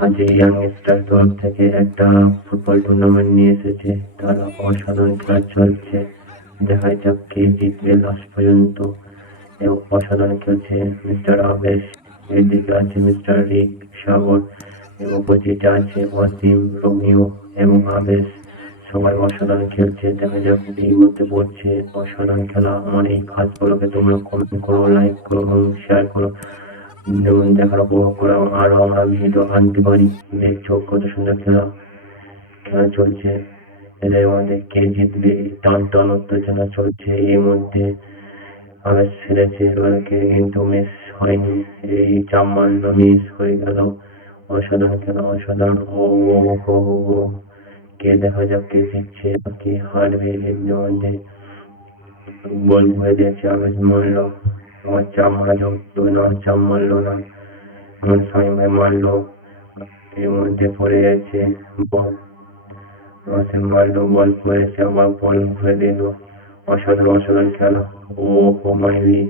আজ এই ইয়াংস্টার তরফ থেকে একটা ফুটবল টুর্নামেন্ট নিয়ে এসেছে। তারা অসাধারণ খেলা চলছে। দেখা যাক কে জিতবে লাস্ট পর্যন্ত। এবং অসাধারণ খেলছে মিস্টার আবেশ। এদিকে আছে মিস্টার রিক সাগর। এবং অপোজিটে আছে ওয়াসিম রোমিও এবং আবেশ। সবাই অসাধারণ খেলছে। দেখা যাক এই মধ্যে পড়ছে। অসাধারণ খেলা। আমার এই কাজগুলোকে তোমরা কমেন্ট করো লাইক করো শেয়ার করো। যেমন দেখার উপভোগ করো, আরও আমরা ভিডিও আনতে পারি। দেখছ কত সুন্দর খেলা খেলা চলছে। এদের মধ্যে কে জিতবে? টান টান উত্তেজনা চলছে। এর মধ্যে ফিরেছে এবারকে, কিন্তু মিস হয়নি। এই মিস হয়ে গেল। অসাধারণ খেলা, অসাধারণ। কে দেখা যাক, কে জিতছে কে হারবে এর মধ্যে। বল হয়ে দিয়েছে আবেশ মারলো আমার চাপ মারলো তো না এর মধ্যে পড়ে গেছে বল রসেন মারলো বল পড়েছে আবার বল হয়ে দিল অসাধারণ অসাধারণ খেলা ও ও মাইলি